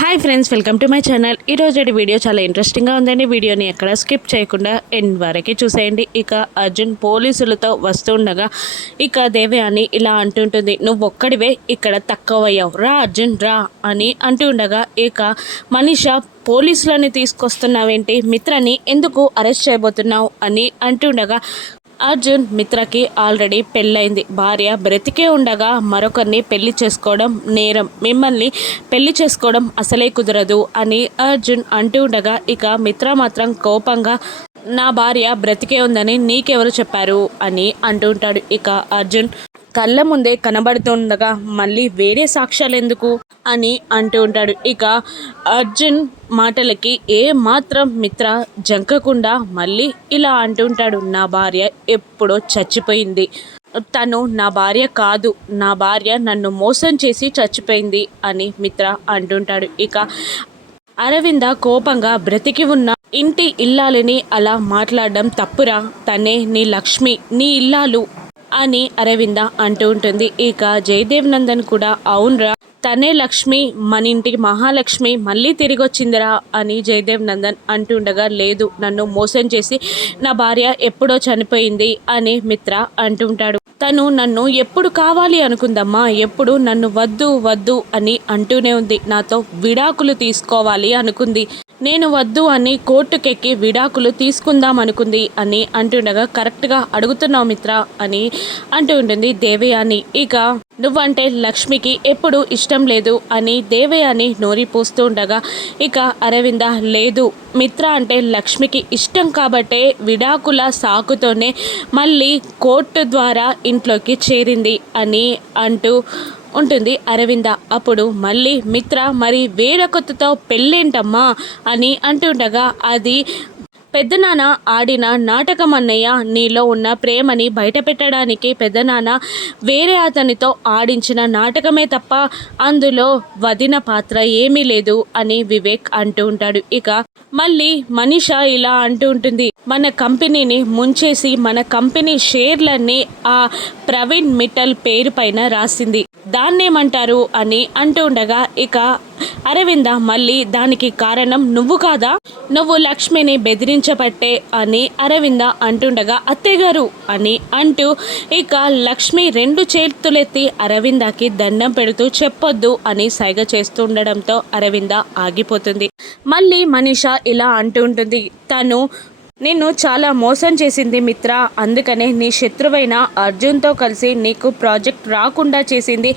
Hi friends, welcome to my channel. ఈరోజు video చాలా ఇంట్రెస్టింగ్గా ఉందండి. వీడియోని ఎక్కడ స్కిప్ చేయకుండా ఎండ్ వరకే చూసేయండి. ఇక అర్జున్ పోలీసులతో వస్తుండగా ఇక దేవయాని ఇలా అంటుంటుంది, నువ్వు ఒక్కడివే ఇక్కడ తక్కువయ్యావు, రా అర్జున్ రా అని అంటుండగా ఇక మనీష పోలీసులని తీసుకొస్తున్నావేంటి, మిత్రని ఎందుకు అరెస్ట్ చేయబోతున్నావు అని అంటుండగా అర్జున్ మిత్రకి ఆల్రెడీ పెళ్ళైంది, భార్య బ్రతికే ఉండగా మరొకరిని పెళ్లి చేసుకోవడం నేరం, మిమ్మల్ని పెళ్లి చేసుకోవడం అసలే కుదరదు అని అర్జున్ అంటూ ఉండగా ఇక మిత్ర మాత్రం కోపంగా నా భార్య బ్రతికే ఉందని నీకెవరు చెప్పారు అని అంటూ ఉంటాడు. ఇక అర్జున్ కళ్ళ ముందే కనబడుతుండగా మళ్ళీ వేరే సాక్ష్యాలు ఎందుకు అని అంటూ ఉంటాడు. ఇక అర్జున్ మాటలకి ఏ మాత్రం మిత్ర జంకకుండా మళ్ళీ ఇలా అంటూ ఉంటాడు, నా భార్య ఎప్పుడో చచ్చిపోయింది, తను నా భార్య కాదు, నా భార్య నన్ను మోసం చేసి చచ్చిపోయింది అని మిత్ర అంటుంటాడు. ఇక అరవింద కోపంగా బ్రతికి ఉన్న ఇంటి ఇల్లాలని అలా మాట్లాడడం తప్పురా, తనే నీ లక్ష్మి, నీ ఇల్లాలు అని అరవింద అంటూ ఉంటుంది. ఇక జయదేవ్ నందన్ కూడా అవునరా, తనే లక్ష్మి, మన ఇంటికి మహాలక్ష్మి మళ్ళీ తిరిగి వచ్చిందిరా అని జయదేవ్ నందన్ అంటుండగా లేదు, నన్ను మోసం చేసి నా భార్య ఎప్పుడో చనిపోయింది అని మిత్ర అంటుంటాడు. తను నన్ను ఎప్పుడు కావాలి అనుకుందమ్మా, ఎప్పుడు నన్ను వద్దు వద్దు అని అంటూనే ఉంది, నాతో విడాకులు తీసుకోవాలి అనుకుంది, నేను వద్దు అని కోర్టుకెక్కి విడాకులు తీసుకుందాం అనుకుంది అని అంటుండగా కరెక్ట్గా అడుగుతున్నావు మిత్ర అని అంటూ ఉంటుంది దేవయాని. ఇక నువ్వంటే లక్ష్మికి ఎప్పుడు ఇష్టం లేదు అని దేవయాని నోరి పూస్తూ ఉండగా ఇక అరవింద లేదు, మిత్ర అంటే లక్ష్మికి ఇష్టం కాబట్టే విడాకుల సాకుతోనే మళ్ళీ కోర్టు ద్వారా ఇంట్లోకి చేరింది అని అంటూ ఉంటుంది అరవింద. అప్పుడు మళ్ళీ మిత్ర మరి వేరొకరితో పెళ్ళేంటమ్మా అని అంటుండగా అది పెద్దనాన్న ఆడిన నాటకం అన్నయ్య, నీలో ఉన్న ప్రేమని బయటపెట్టడానికి పెద్దనాన్న వేరే అతనితో ఆడించిన నాటకమే తప్ప అందులో వదిన పాత్ర ఏమీ లేదు అని వివేక్ అంటూ ఉంటాడు. ఇక మళ్ళీ మనీష ఇలా అంటూ ఉంటుంది, మన కంపెనీని ముంచేసి మన కంపెనీ షేర్లన్నీ ఆ ప్రవీణ్ మిట్టల్ పేరు పైన రాసింది, దాన్నేమంటారు అని అంటూ ఉండగా ఇక అరవింద మళ్ళీ దానికి కారణం నువ్వు కాదా, నువ్వు లక్ష్మిని బెదిరించబట్టే అని అరవింద అంటుండగా అత్తయ్యగారు అని అంటూ ఇక లక్ష్మి రెండు చేతులెత్తి అరవిందకి దండం పెడుతూ చెప్పొద్దు అని సైగ చేస్తుండడంతో అరవింద ఆగిపోతుంది. మళ్ళీ మనీష ఇలా అంటూ ఉంటుంది, తను నిన్ను చాలా మోసం చేసింది మిత్ర, అందుకనే నీ శత్రువైన అర్జున్తో కలిసి నీకు ప్రాజెక్ట్ రాకుండా చేసింది,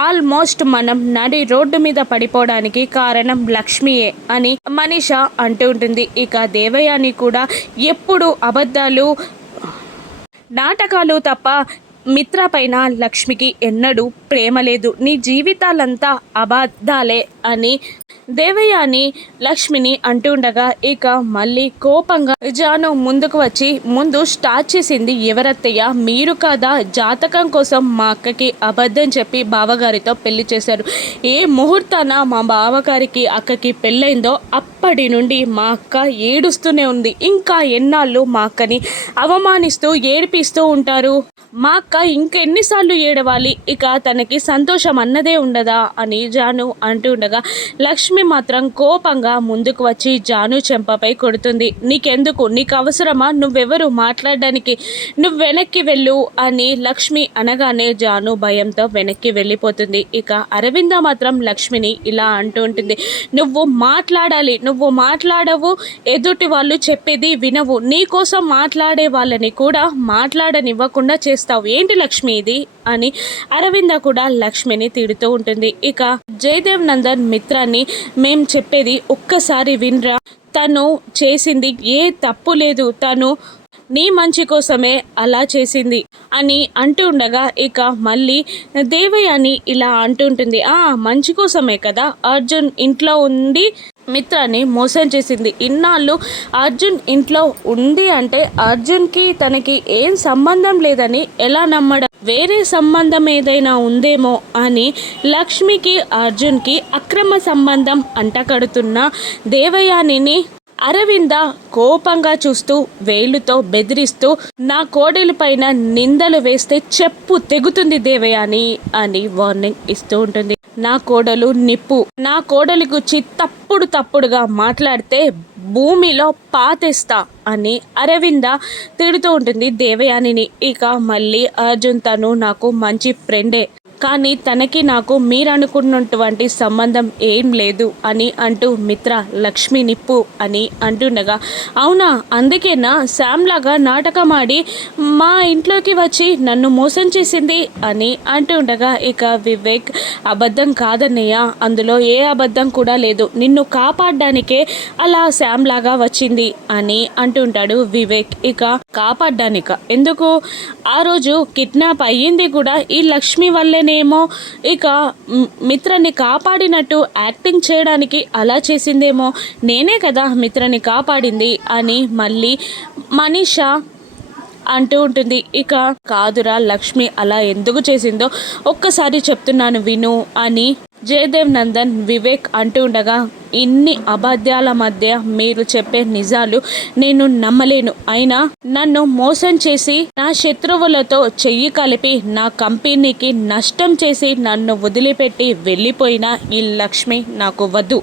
ఆల్మోస్ట్ మనం నడి రోడ్డు మీద పడిపోవడానికి కారణం లక్ష్మియే అని మనీష అంటూ ఉంటుంది. ఇక దేవయాని కూడా ఎప్పుడు అబద్ధాలు నాటకాలు తప్ప మిత్ర పైన లక్ష్మికి ఎన్నడూ ప్రేమ లేదు, నీ జీవితాలంతా అబద్ధాలే అని దేవయాని లక్ష్మిని అంటుండగా ఇక మళ్ళీ కోపంగా జాను ముందుకు వచ్చి ముందు స్టార్ట్ చేసింది ఎవరత్తయ్య, మీరు కాదా, జాతకం కోసం మా అక్కకి అబద్ధం చెప్పి బావగారితో పెళ్లి చేశారు, ఏ ముహూర్తాన మా బావగారికి అక్కకి పెళ్ళైందో అప్పటి నుండి మా అక్క ఏడుస్తూనే ఉంది, ఇంకా ఎన్నాళ్ళు మా అక్కని అవమానిస్తూ ఏడిపిస్తూ ఉంటారు, మా అక్క ఇంకెన్నిసార్లు ఏడవాలి, ఇక తనకి సంతోషం అన్నదే ఉండదా అని జాను అంటుండగా లక్ష్మి మాత్రం కోపంగా ముందుకు వచ్చి జాను చెంపపై కొడుతుంది, నీకెందుకు, నీకు అవసరమా, నువ్వెవరు మాట్లాడడానికి, నువ్వు వెనక్కి వెళ్ళు అని లక్ష్మి అనగానే జాను భయంతో వెనక్కి వెళ్ళిపోతుంది. ఇక అరవింద మాత్రం లక్ష్మిని ఇలా అంటూ ఉంటుంది, నువ్వు మాట్లాడాలి, నువ్వు మాట్లాడవు, ఎదుటి వాళ్ళు చెప్పేది వినవు, నీ కోసం మాట్లాడే వాళ్ళని కూడా మాట్లాడనివ్వకుండా చేస్తావు, ఏంటి లక్ష్మి ఇది అని అరవింద కూడా లక్ష్మిని తిడుతూ ఉంటుంది. ఇక జయదేవ్ నందన్ మిత్రాన్ని మేం చెప్పేది ఒక్కసారి వినరా, తను చేసింది ఏ తప్పు లేదు, తను నీ మంచి కోసమే అలా చేసింది అని అంటూ ఉండగా ఇక మళ్ళీ దేవయాని ఇలా అంటుంటుంది, మంచి కోసమే కదా అర్జున్ ఇంట్లో ఉండి మిత్రాన్ని మోసం చేసింది, ఇన్నాళ్ళు అర్జున్ ఇంట్లో ఉంది అంటే అర్జున్కి తనకి ఏం సంబంధం లేదని ఎలా నమ్మడం, వేరే సంబంధం ఏదైనా ఉందేమో అని లక్ష్మికి అర్జున్కి అక్రమ సంబంధం అంటకడుతున్న దేవయానిని అరవింద కోపంగా చూస్తూ వేలుతో బెదిరిస్తూ నా కోడలి పైన నిందలు వేస్తే చెప్పు తెగుతుంది దేవయాని అని వార్నింగ్ ఇస్తూ ఉంటుంది. నా కోడలు నిప్పు, నా కోడలి గురించి తప్పుడుగా మాట్లాడితే భూమిలో పాతేస్తా అని అరవింద తిడుతూ ఉంటుంది దేవయానిని. ఇక మళ్ళీ అర్జున్ తను నాకు మంచి ఫ్రెండే, కానీ తనకి నాకు మీరు అనుకున్నటువంటి సంబంధం ఏం లేదు అని అంటూ మిత్ర లక్ష్మి నిప్పు అని అంటుండగా, అవునా అందుకేనా శామ్లాగా నాటకం ఆడి మా ఇంట్లోకి వచ్చి నన్ను మోసం చేసింది అని అంటుండగా, ఇక వివేక్ అబద్ధం కాదన్నయ్య, అందులో ఏ అబద్ధం కూడా లేదు, నిన్ను కాపాడడానికే అలా శామ్లాగా వచ్చింది అని అంటుంటాడు వివేక్. ఇక కాపాడ్డానిక ఎందుకు, ఆ రోజు కిడ్నాప్ అయ్యింది కూడా ఈ లక్ష్మి వల్లే నేమో, ఇక మిత్రని కాపాడినట్టు యాక్టింగ్ చేయడానికి అలా చేసిందేమో, నేనే కదా మిత్రని కాపాడింది అని మళ్ళీ మనీషా అంటూ ఉంటుంది. ఇక కాదురా లక్ష్మి అలా ఎందుకు చేసిందో ఒక్కసారి చెప్తున్నాను విను అని జయదేవ్ నందన్ వివేక్ అంటూ ఉండగా, ఇన్ని అబద్ధాల మధ్య మీరు చెప్పే నిజాలు నేను నమ్మలేను, అయినా నన్ను మోసం చేసి నా శత్రువులతో చెయ్యి కలిపి నా కంపెనీకి నష్టం చేసి నన్ను వదిలిపెట్టి వెళ్ళిపోయిన ఈ లక్ష్మి నాకు వద్దు.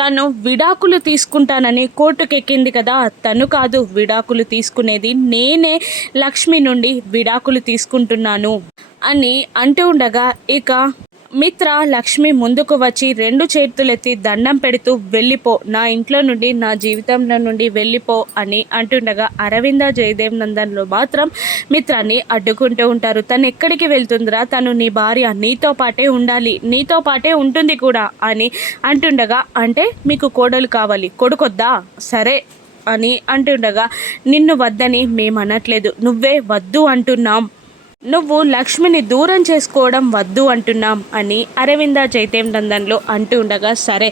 తను విడాకులు తీసుకుంటానని కోర్టుకెక్కింది కదా, తను కాదు విడాకులు తీసుకునేది, నేనే లక్ష్మి నుండి విడాకులు తీసుకుంటున్నాను అని అంటూ ఉండగా, ఇక మిత్ర లక్ష్మి ముందుకు వచ్చి రెండు చేతులెత్తి దండం పెడుతూ వెళ్ళిపో, నా ఇంట్లో నుండి నా జీవితంలో నుండి వెళ్ళిపో అని అంటుండగా, అరవింద జయదేవ్ నందన్లో మాత్రం మిత్రాన్ని అడ్డుకుంటూ ఉంటారు. తను ఎక్కడికి వెళ్తుందిరా, తను నీ భార్య, నీతో పాటే ఉండాలి, నీతో పాటే ఉంటుంది కూడా అని అంటుండగా, అంటే మీకు కోడలు కావాలి, కొడుకొద్దా, సరే అని అంటుండగా, నిన్ను వద్దని మేము అనట్లేదు, నువ్వే వద్దు అంటున్నాం, నువ్వు లక్ష్మిని దూరం చేసుకోవడం వద్దు అంటున్నాం అని అరవింద జయదేవ్ నందన్లో అంటూ ఉండగా, సరే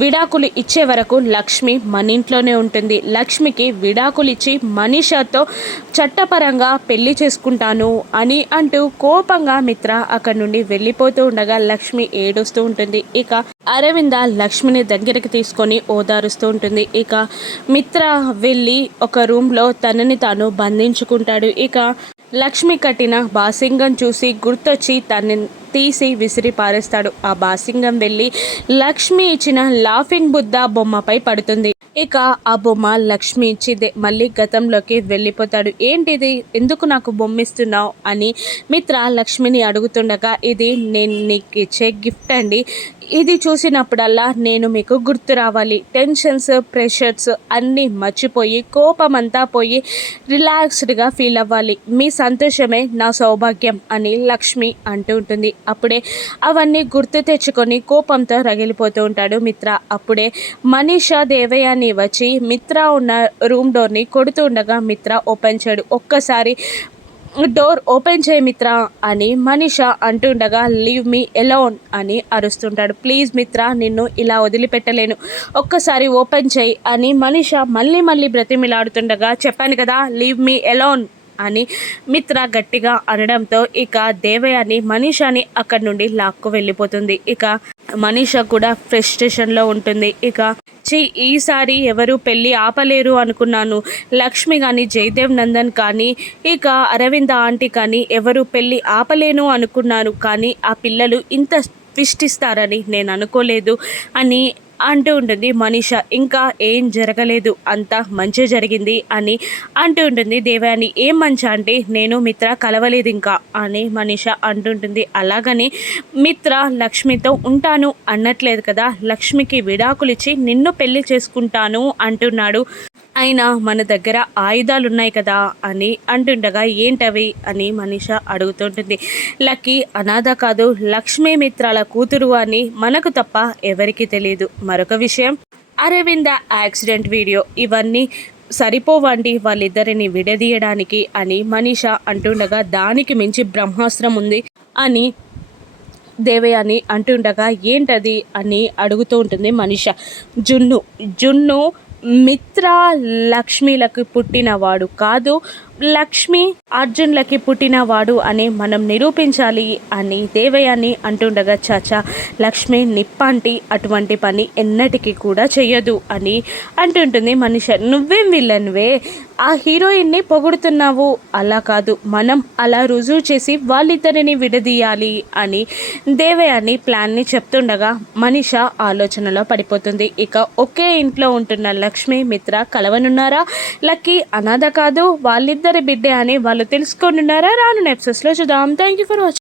విడాకులు ఇచ్చే వరకు లక్ష్మి మన ఇంట్లోనే ఉంటుంది, లక్ష్మికి విడాకులు ఇచ్చి మనీషాతో చట్టపరంగా పెళ్లి చేసుకుంటాను అని అంటూ కోపంగా మిత్ర అక్కడి నుండి వెళ్ళిపోతూ ఉండగా లక్ష్మి ఏడుస్తూ ఉంటుంది. ఇక అరవింద లక్ష్మిని దగ్గరికి తీసుకొని ఓదారుస్తూ ఉంటుంది. ఇక మిత్ర వెళ్ళి ఒక రూమ్లో తనని తాను బంధించుకుంటాడు. ఇక లక్ష్మి కట్టిన బాసింగం చూసి గుర్తొచ్చి తనని తీసి విసిరి పారేస్తాడు. ఆ బాసింగం వెళ్ళి లక్ష్మి ఇచ్చిన లాఫింగ్ బుద్ధ బొమ్మపై పడుతుంది. ఇక ఆ బొమ్మ లక్ష్మి ఇచ్చి మళ్ళీ గతంలోకి వెళ్ళిపోతాడు. ఏంటిది, ఎందుకు నాకు బొమ్మిస్తున్నావు అని మిత్ర లక్ష్మిని అడుగుతుండగా, ఇది నేను నీకు ఇచ్చే గిఫ్ట్ అండి, ఇది చూసినప్పుడల్లా నేను మీకు గుర్తు రావాలి, టెన్షన్స్ ప్రెషర్స్ అన్నీ మర్చిపోయి కోపమంతా పోయి రిలాక్స్డ్గా ఫీల్ అవ్వాలి, మీ సంతోషమే నా సౌభాగ్యం అని లక్ష్మి అంటూ ఉంటుంది. అప్పుడే అవన్నీ గుర్తు తెచ్చుకొని కోపంతో రగిలిపోతూ ఉంటాడు మిత్ర. అప్పుడే మనీషా దేవయాని వచ్చి మిత్ర ఉన్న రూమ్ డోర్ని కొడుతూ ఉండగా మిత్ర ఓపెన్ చేయడు. ఒక్కసారి డోర్ ఓపెన్ చేయ మిత్ర అని మనీషా అంటుండగా, లీవ్ మీ ఎలోన్ అని అరుస్తుంటాడు. ప్లీజ్ మిత్ర, నిన్ను ఇలా వదిలిపెట్టలేను, ఒక్కసారి ఓపెన్ చేయి అని మనీషా మళ్ళీ బ్రతిమిలాడుతుండగా, చెప్పాను కదా లీవ్ మీ ఎలోన్ అని మిత్ర గట్టిగా అనడంతో ఇక దేవయాని మనీషాని అక్కడి నుండి లాక్కు వెళ్ళిపోతుంది. ఇక మనీషా కూడా ఫ్రస్ట్రేషన్లో ఉంటుంది. ఇక ఈసారి ఎవరు పెళ్ళి ఆపలేరు అనుకున్నాను, లక్ష్మి కానీ జయదేవ్ నందన్ కానీ ఇక అరవింద ఆంటీ కానీ ఎవరు పెళ్ళి ఆపలేను అనుకున్నాను, కానీ ఆ పిల్లలు ఇంత ట్విస్ట్ ఇస్తారని నేను అనుకోలేదు అని అంటూ ఉంటుంది మనీషా. ఇంకా ఏం జరగలేదు, అంతా మంచి జరిగింది అని అంటూ ఉంటుంది దేవయాని. ఏం మంచి అంటే నేను మిత్ర కలవలేదు ఇంకా అని మనీషా అంటుంటుంది. అలాగని మిత్ర లక్ష్మితో ఉంటాను అనట్లేదు కదా, లక్ష్మికి విడాకులు ఇచ్చి నిన్ను పెళ్లి చేసుకుంటాను అంటున్నాడు, అయినా మన దగ్గర ఆయుధాలు ఉన్నాయి కదా అని అంటుండగా, ఏంటవి అని మనీషా అడుగుతుంటుంది. లక్కీ అనాథ కాదు, లక్ష్మీ మిత్రాల కూతురు అని మనకు తప్ప ఎవరికి తెలియదు. మరొక విషయం, అరవింద యాక్సిడెంట్ వీడియో ఇవన్నీ సరిపోవండి వాళ్ళిద్దరిని విడదీయడానికి అని మనీషా అంటుండగా, దానికి మించి బ్రహ్మాస్త్రం ఉంది అని దేవయాని అంటుండగా, ఏంటది అని అడుగుతూ ఉంటుంది మనీషా. జున్ను మిత్ర లక్ష్మిలకు పుట్టినవాడు కాదు, లక్ష్మి అర్జున్లకి పుట్టినవాడు అని మనం నిరూపించాలి అని దేవయాని అంటుండగా చాచా లక్ష్మి నిప్పంటి అటువంటి పని ఎన్నటికీ కూడా చెయ్యదు అని అంటుంటుంది మనిష. నువ్వేం విల్లన్వే, ఆ హీరోయిన్ని పొగుడుతున్నావు, అలా కాదు మనం అలా రుజువు చేసి వాళ్ళిద్దరిని విడదీయాలి అని దేవయాని ప్లాన్ని చెప్తుండగా మనిష ఆలోచనలో పడిపోతుంది. ఇక ఒకే ఇంట్లో ఉంటున్న లక్ష్మి మిత్ర కలవనున్నారా? లక్కీ అనాథ కాదు, వాళ్ళిద్దరి బిడ్డే అని వాళ్ళు తెలుసుకొనున్నారా? రాను ఎపిసోడ్స్లో చూద్దాం. Thank you for watching.